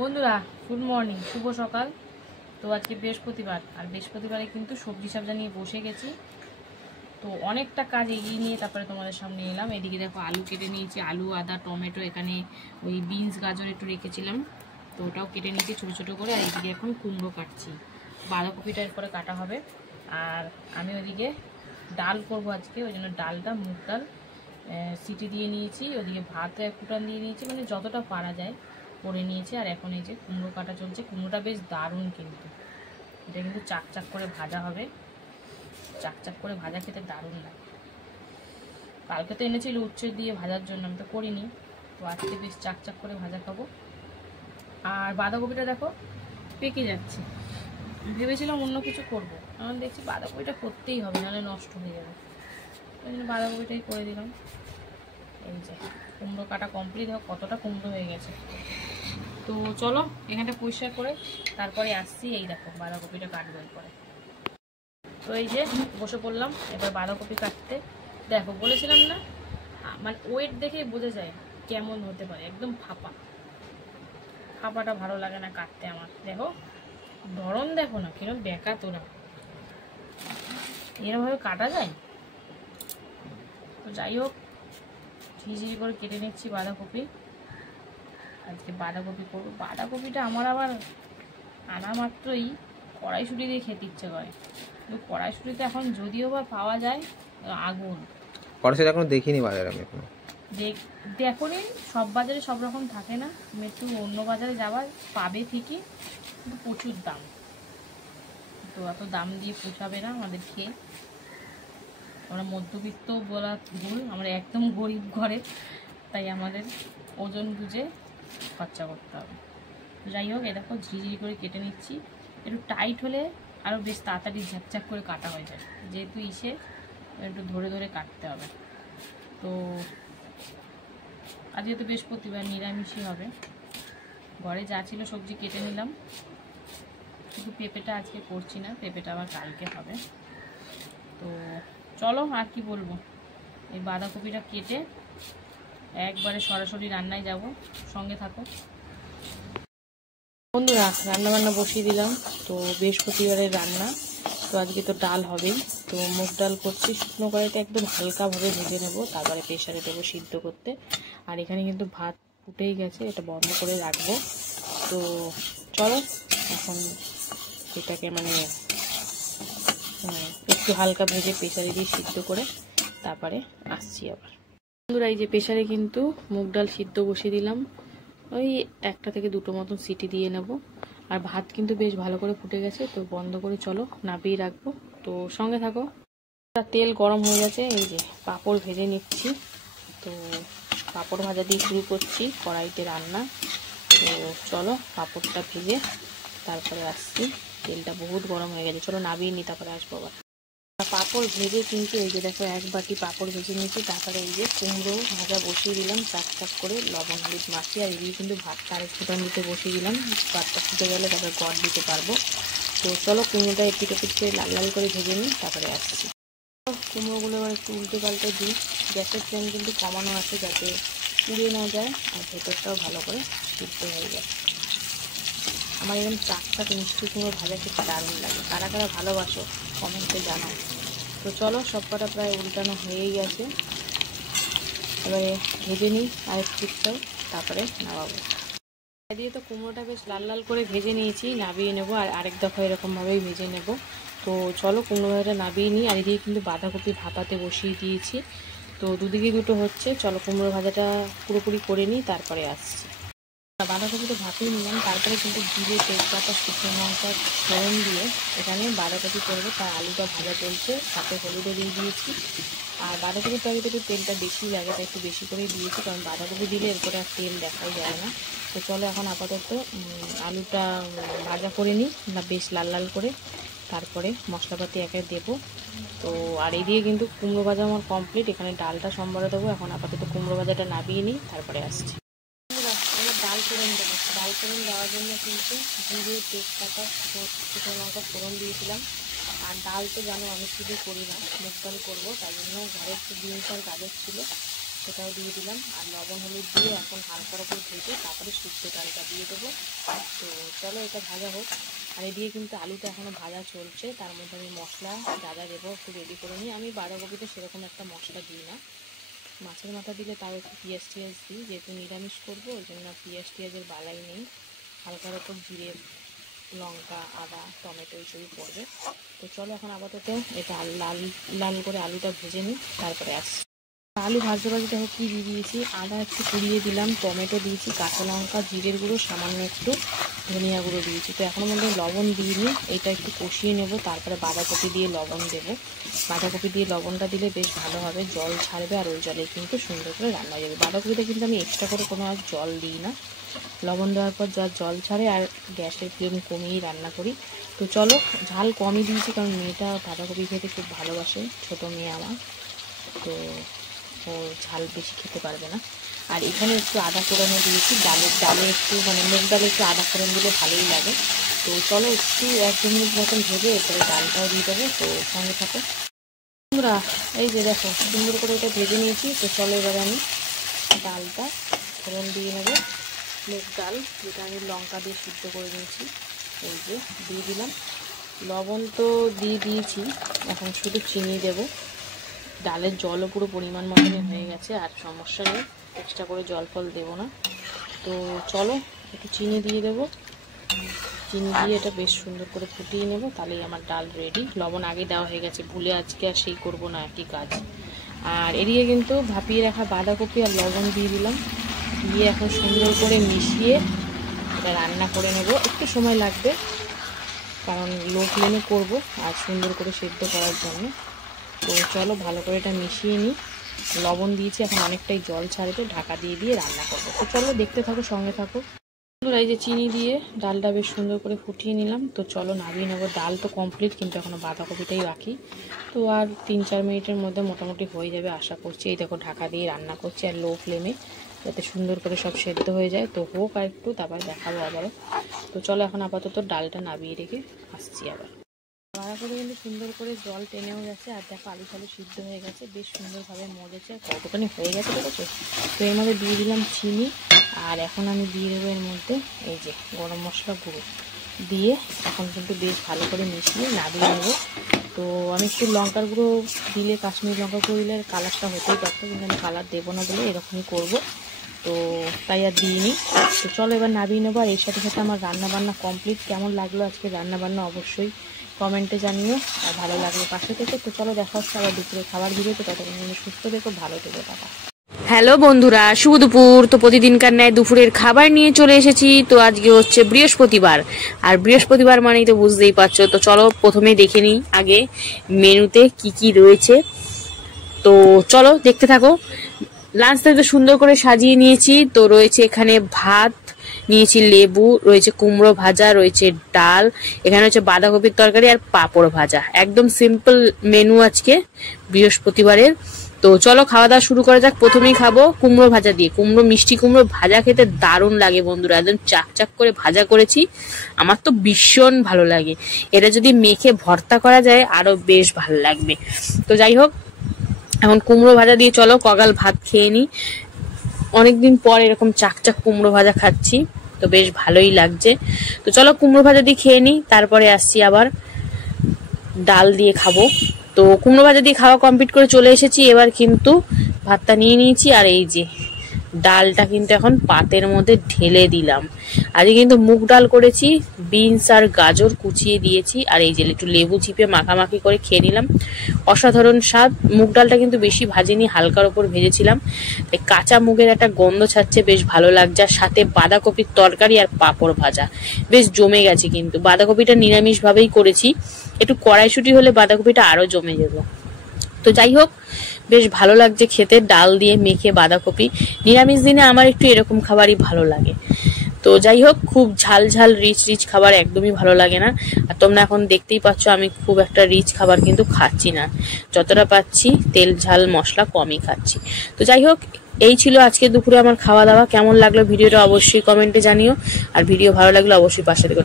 বন্ধুরা good morning, শুভ সকাল। তো আজকে বৃহস্পতিবার, আর বৃহস্পতিবারে কিন্তু সবজি সাবজা নিয়ে বসে গেছি। তো অনেকটা কাজ এগিয়ে নিয়ে তারপরে তোমাদের সামনে এলাম। এদিকে দেখো আলু কেটে নিয়েছি, আলু, আদা, টমেটো, এখানে ওই বিনস, গাজর একটু রেখেছিলাম, তো ওটাও কেটে নিয়েছি ছোটো ছোটো করে। আর এদিকে এখন কুমড়ো কাটছি, বাঁধাকপিটা এরপরে কাটা হবে। আর আমি ওইদিকে ডাল করবো আজকে, ওই জন্য ডালটা মুগ ডাল সিটি দিয়ে নিয়েছি। ওদিকে ভাত ফুটান দিয়ে নিয়েছি, মানে যতটা পারা যায় করে নিয়েছি। আর এখন এই যে কুমড়ো কাটা চলছে। কুমড়োটা বেশ দারুণ, কিন্তু এটা কিন্তু চাকচাক করে ভাজা হবে। চাকচাক করে ভাজা খেতে দারুণ লাগে। কালকে তো এনেছিল উচ্ছে দিয়ে ভাজার জন্য, আমি তো করিনি। তো আজকে বেশ চাকচাক করে ভাজা খাবো। আর বাঁধাকপিটা দেখো পেকে যাচ্ছে। ভেবেছিলাম অন্য কিছু করবো, এখন দেখছি বাঁধাকপিটা করতেই হবে, নাহলে নষ্ট হয়ে যাবে। ওই জন্য বাঁধাকপিটাই করে দিলাম। এই যে কুমড়ো কাটা কমপ্লিট, হোক কতটা কুমড়ো হয়ে গেছে। তো চলো এখানটা পরিষ্কার করে তারপরে আসছি। এই দেখো বাঁধাকপিটা কাটবো এরপরে। তো এই যে বসে পড়লাম এবার বাঁধাকপি কাটতে। দেখো বলেছিলাম না, মানে ওয়েট দেখেই বোঝা যায় কেমন হতে পারে। একদম ফাঁপা ফাঁপাটা ভালো লাগে না কাটতে আমার। দেখো ধরন দেখো না কিরকম বেঁকা, তোরা এরকমভাবে কাটা যায়। তো যাই হোক, ঝিঝিরি করে কেটে নিচ্ছি বাঁধাকপি। আজকে বাঁধাকপি করবো। বাঁধাকপিটা আমার আবার আনা মাত্রই কড়াইশুঁটি দিয়ে খেতে ইচ্ছে করে। কিন্তু কড়াইশুঁটিতে এখন যদিও বা পাওয়া যায়, আগুন। কড়াইশুঁটি এখনো দেখিনি বাজারে, আমি এখনো দেখোনি। সব বাজারে সব রকম থাকে না, তুমি একটু অন্য বাজারে যাবার পাবে ঠিকই, কিন্তু প্রচুর দাম। তো এত দাম দিয়ে পোষাবে না আমাদের খেয়ে। আমরা মধ্যবিত্ত বলা ভুল, আমরা একদম গরিব ঘরে, তাই আমাদের ওজন বুঝে খরচা করতে হবে। যাই হোক, এ দেখো ঝিঝিরি করে কেটে নিচ্ছি। একটু টাইট হলে আরও বেশ তাড়াতাড়ি ঝাকঝাক করে কাটা হয়ে যায়, যেহেতু ইসে একটু ধরে ধরে কাটতে হবে। তো আজকে তো বৃহস্পতিবার, নিরামিষই হবে। ঘরে যা ছিল সবজি কেটে নিলাম, শুধু পেঁপেটা আজকে করছি না, পেঁপেটা আবার কালকে হবে। তো চলো আর কি বলবো, এই বাঁধাকপিটা কেটে একবারে সরাসরি রান্নায় যাব, সঙ্গে থাকো বন্ধুরা। রান্না বান্না বসিয়ে দিলাম। তো বৃহস্পতিবারের রান্না, তো আজকে তো ডাল হবেই। তো মুগ ডাল করছি, শুকনো কড়াইতে একদম হালকাভাবে ভেজে নেব, তারপরে প্রেশারে দেবো সিদ্ধ করতে। আর এখানে কিন্তু ভাত ফুটেই গেছে, এটা বন্ধ করে রাখবো। তো চলো এখন এটাকে মানে একটু হালকা ভেজে প্রেশারে দিয়ে সিদ্ধ করে তারপরে আসছি আবার। বন্ধুরা এই যে প্রেশারে কিন্তু মুগ ডাল সিদ্ধ বসিয়ে দিলাম, ওই 1টা থেকে 2টো মতন সিটি দিয়ে নেব। আর ভাত কিন্তু বেশ ভালো করে ফুটে গেছে, তো বন্ধ করে চলো নাবিয়ে রাখবো। তো সঙ্গে থাকো। তেল গরম হয়ে গেছে, এই যে পাঁপড় ভেজে নিচ্ছি। তো পাঁপড় ভাজা দিয়ে শুরু করছি কড়াইতে রান্না। তো চলো পাঁপড়টা ভেজে তারপরে আসছি। তেলটা বহুত গরম হয়ে গেছে, চলো নাবিয়ে নিই, তারপরে আসবো আবার। পাঁপড় ভেজে কিন্তু এই যে দেখো 1 বাটি পাঁপড় ভেজে নিয়েছি। তারপরে এই যে কুমড়ো ভাজা বসিয়ে দিলাম চাক চাক করে, লবণ হলুদ মাখিয়ে। আর এদিকে কিন্তু ভাতটা আরেক ফুটান দিতে বসিয়ে দিলাম, ভাতটা ফুটে গেলে তারপরে গড় দিতে পারবো। তো চলো কুমড়োটা এপিট ওপিট করে লাল লাল করে ভেজে নিই, তারপরে আসছি। কুমড়োগুলো এবার একটু উল্টে পাল্টে দিই। গ্যাসের ফ্লেম কিন্তু কমানো আছে, যাতে পুড়ে না যায় আর ভেতরটাও ভালো করে সিদ্ধ হয়ে যায়। আমার এরকম চাক চাক মিষ্টি কুমড়ো ভাজা খেতে দারুণ লাগে। কারা কারা ভালোবাসো কমেন্টে জানাও। তো চলো সব কটা প্রায় উল্টানো হয়েই গেছে, এবারে ভেজে নিই আরেক পিঠটাও, তারপরে নামাবো। দিয়ে তো কুমড়োটা বেশ লাল লাল করে ভেজে নিয়েছি, নাবিয়ে নেবো। আর আরেক দফা এরকমভাবেই ভেজে নেব। তো চলো কুমড়ো ভাজাটা নাবিয়ে নিই। আর এদিকে কিন্তু বাঁধাকপি ভাপাতে বসিয়ে দিয়েছি, তো দুদিকে দুটো হচ্ছে। চলো কুমড়ো ভাজাটা পুরোপুরি করে নিই, তারপরে আসছি। বাঁধাকপিটা ভাপিয়ে নিলাম, তারপরে কিন্তু জিরে, তেজপাতা, শুকনো লঙ্কা ফোড়ন দিয়ে এখানে বাঁধাকপি করবো। তার আলুটা ভাজা চলছে, সাথে হলুদও দিয়ে দিয়েছি। আর বাঁধাকপির তরকারিতে একটু তেলটা বেশি লাগে, তাই একটু বেশি করেই দিয়েছি, কারণ বাঁধাকপি দিলে এরপরে আর তেল দেখাই যায় না। তো চলো এখন আপাতত আলুটা ভাজা করে নিই, না বেশ লাল লাল করে, তারপরে মশলাপাতি একে দেবো। তো আর এই দিয়ে কিন্তু কুমড়ো ভাজা আমার কমপ্লিট। এখানে ডালটা সম্বরে দেবো। এখন আপাতত কুমড়ো ভাজাটা নাবিয়ে নিই, তারপরে আসছি। ডাল ফোড়ন দেবো। ডাল ফোড়ন দেওয়ার জন্য কিন্তু জিরে, তেজপাতা, শুকনো লঙ্কা ফোড়ন দিয়েছিলাম। আর ডাল তো জানো আমি শুধু করি না, মুগ ডাল করবো, তাই জন্য ঘরে একটু বিনস আর গাজর ছিল, সেটাও দিয়ে দিলাম। আর লবণ হলুদ দিয়ে এখন হালকার ওপর ভেজে তারপরে সিদ্ধ ডালটা দিয়ে দেবো। তো চলো এটা ভাজা হোক। আর এদিকে কিন্তু আলুটা এখনও ভাজা চলছে, তার মধ্যে আমি মশলা যা যা দেবো একটু রেডি করে নিই। আমি বাঁধাকপিতে সেরকম একটা মশলা দিই না, মাছের মাথা দিলে তাও একটু পেঁয়াজ টিয়াজ দিই, যেহেতু নিরামিষ করবো ওই জন্য পেঁয়াজ টিয়াজের বালাই নেই। হালকার ওপর জিরে, লঙ্কা, আদা, টমেটো এইসবই পড়বে। তো চলো এখন আপাতত এটা লাল লাল করে আলুটা ভেজে নিই, তারপরে আসছি। আলু ভাজতে ভাজতে দেখো কী দিয়ে দিয়েছি, আদা একটু কুড়িয়ে দিলাম, টমেটো দিয়েছি, কাঁচা লঙ্কা, জিরের গুঁড়ো, সামান্য একটু ধনিয়া গুঁড়ো দিয়েছি। তো এখনও মধ্যে লবণ দিইনি, এটা একটু কষিয়ে নেব, তারপরে বাঁধাকপি দিয়ে লবণ দেবো। বাঁধাকপি দিয়ে লবণটা দিলে বেশ ভালো হবে, জল ছাড়বে আর ওই জলে কিন্তু সুন্দর করে রান্না হয়ে যাবে। বাঁধাকপিতে কিন্তু আমি এক্সট্রা করে কোনো আর জল দিই না, লবণ দেওয়ার পর যা জল ছাড়ে আর গ্যাসের ফ্লেম কমিয়েই রান্না করি। তো চলো, ঝাল কমই দিয়েছি কারণ মেয়েটা বাঁধাকপি খেতে খুব ভালোবাসে, ছোটো মেয়ে আমার, তো ও ঝাল বেশি খেতে পারবে না। আর এখানে একটু আদা ফোড়নও দিয়েছি, ডালে একটু মানে মুগ ডালে একটু আদা ফোড়ন দিলে ভালোই লাগে। তো চলো একটু 1-2 মিনিট মতন ভেজে এরপরে ডালটাও দিয়ে দেবো, তো সঙ্গে থাকো বন্ধুরা। এই যে দেখো সুন্দর করে এটা ভেজে নিয়েছি। তো চলো এবারে আমি ডালটা ফোড়ন দিয়ে নেবো, মুগ ডাল যেটা আমি লঙ্কা দিয়ে সিদ্ধ করে নিয়েছি, এই যে দিয়ে দিলাম। লবণ তো দিয়ে দিয়েছি, এখন শুধু চিনি দেবো। ডালের জলও পুরো পরিমাণ মতনই হয়ে গেছে, আর সমস্যা নেই, এক্সট্রা করে জল ফল দেবো না। তো চলো একটু চিনি দিয়ে দেবো, চিনি দিয়ে এটা বেশ সুন্দর করে ফুটিয়ে নেব, তাহলেই আমার ডাল রেডি। লবণ আগে দেওয়া হয়ে গেছে, ভুলে আজকে আর সেই করবো না একই কাজ। আর এদিকে কিন্তু ভাপিয়ে রাখা বাঁধাকপি আর লবণ দিয়ে দিলাম, দিয়ে এখন সুন্দর করে মিশিয়ে এটা রান্না করে নেব। একটু সময় লাগবে কারণ লো ফ্লেমে করবো আর সুন্দর করে সেদ্ধ করার জন্য। তো চলো ভালো করে এটা মিশিয়ে নিই। লবণ দিয়েছি, এখন অনেকটাই জল ছাড়বে, ঢাকা দিয়ে দিয়ে রান্না করবো। তো চলো দেখতে থাকো, সঙ্গে থাকো। এই যে চিনি দিয়ে ডালটা বেশ সুন্দর করে ফুটিয়ে নিলাম। তো চলো নামিয়ে নেবো। ডাল তো কমপ্লিট, কিন্তু এখনও বাঁধাকপিটাই বাকি। তো আর 3-4 মিনিটের মধ্যে মোটামুটি হয়ে যাবে আশা করছি। এই দেখো ঢাকা দিয়ে রান্না করছি আর লো ফ্লেমে, যাতে সুন্দর করে সব সেদ্ধ হয়ে যায়। তো হোক আর একটু, তারপর দেখাবো আবারও। তো চলো এখন আপাতত ডালটা নামিয়ে রেখে আসছি আবার। বাঁধাকপি কিন্তু সুন্দর করে জল টেনেও গেছে, আর দেখো আলু টালু সিদ্ধ হয়ে গেছে, বেশ সুন্দরভাবে মজেছে। আর কতখানি হয়ে গেছে দেখেছো। তো এর মধ্যে দিয়ে দিলাম চিনি, আর এখন আমি দিয়ে দেবো এর মধ্যে এই যে গরম মশলা গুঁড়ো দিয়ে এখন কিন্তু বেশ ভালো করে মিশিয়ে নামিয়ে নেবো। তো আমি একটু লঙ্কার গুঁড়ো দিলে, কাশ্মীরি লঙ্কা গুঁড়ো দিলে কালারটা হতেই পারতো, কিন্তু আমি কালার দেবো না বলে এরকমই করবো, তো তাই আর দিইনি। তো চলো এবার নামিয়ে নেবো। আর এর সাথে সাথে আমার রান্নাবান্না কমপ্লিট। কেমন লাগলো আজকে রান্নাবান্না অবশ্যই কমেন্টে জানিও, আর ভালো লাগলো পাশে থেকে। তো চলো দেখা হচ্ছে আবার দুপুরে খাবার ভিডিওতে, ততক্ষণ সুস্থ থেকো, ভালো থেকো, টাটা। হ্যালো বন্ধুরা, শুভ দুপুর। তো প্রতিদিনকার ন্যায় দুপুরের খাবার নিয়ে চলে এসেছি। তো আজকে হচ্ছে বৃহস্পতিবার, আর বৃহস্পতিবার মানেই তো বুঝতেই পারছো। তো চলো প্রথমে দেখে নিই আগে মেনুতে কি কি রয়েছে। তো চলো দেখতে থাকো। লাঞ্চটা তো সুন্দর করে সাজিয়ে নিয়েছি। তো রয়েছে এখানে ভাত, নিয়েছি লেবু, রয়েছে কুমড়ো ভাজা, রয়েছে ডাল, এখানে হচ্ছে বাঁধাকপির তরকারি আর পাঁপড় ভাজা। একদম সিম্পল মেনু আজকে বৃহস্পতিবারের। তো চলো খাওয়া দাওয়া শুরু করা যাক। প্রথমেই খাবো কুমড়ো ভাজা দিয়ে। মিষ্টি কুমড়ো ভাজা খেতে দারুণ লাগে বন্ধুরা, একদম চাকচাক করে ভাজা করেছি, আমার তো ভীষণ ভালো লাগে। এটা যদি মেখে ভর্তা করা যায় আরো বেশ ভালো লাগবে। তো যাই হোক, এখন কুমড়ো ভাজা দিয়ে চলো কগাল ভাত খেয়ে নিই। অনেকদিন পর এরকম চাকচাক কুমড়ো ভাজা খাচ্ছি, তো বেশ ভালোই লাগছে। তো চলো কুমড়ো ভাজা দিয়ে খেয়ে নিই, তারপরে আসছি আবার ডাল দিয়ে খাবো। তো কুমড়ো ভাজা দিয়ে খাওয়া কমপ্লিট করে চলে এসেছি, এবার কিন্তু ভাতটা নিয়ে নিয়েছি। আর এই যে ডালটা কিন্তু এখন পাতের মধ্যে ঢেলে দিলাম। আজকে কিন্তু মুগ ডাল করেছি, বিনস আর গাজর কুচিয়ে দিয়েছি, আর এই যে একটু লেবু চিপে মাখামাখি করে খেয়ে নিলাম। অসাধারণ স্বাদ। মুগ ডালটা কিন্তু বেশি ভাজিনি, হালকার ওপর ভেজেছিলাম, তাই কাঁচা মুগের একটা গন্ধ ছাড়ছে, বেশ ভালো লাগছে। আর সাথে বাঁধাকপির তরকারি আর পাঁপড় ভাজা, বেশ জমে গেছে। কিন্তু বাঁধাকপিটা নিরামিষ ভাবেই করেছি, একটু কড়াইশুঁটি হলে বাঁধাকপিটা আরো জমে যেত। তো যাই হোক, বেশ ভালো লাগছে খেতে, ডাল দিয়ে মেখে বাঁধাকপি। নিরামিষ দিনে আমার একটু এরকম খাবারই ভালো লাগে। তো যাই হোক, খুব ঝাল ঝাল রিচ খাবার একদমই ভালো লাগে না। আর তোমরা এখন দেখতেই পাচ্ছ আমি খুব একটা রিচ খাবার কিন্তু খাচ্ছি না, যতটা পাচ্ছি তেল ঝাল মশলা কমই খাচ্ছি। তো যাই হোক, এই ছিল আজকে দুপুরে আমার খাওয়া দাওয়া। কেমন লাগলো ভিডিওটা অবশ্যই কমেন্টে জানিও, আর ভিডিও ভালো লাগলে অবশ্যই পাশে থেকে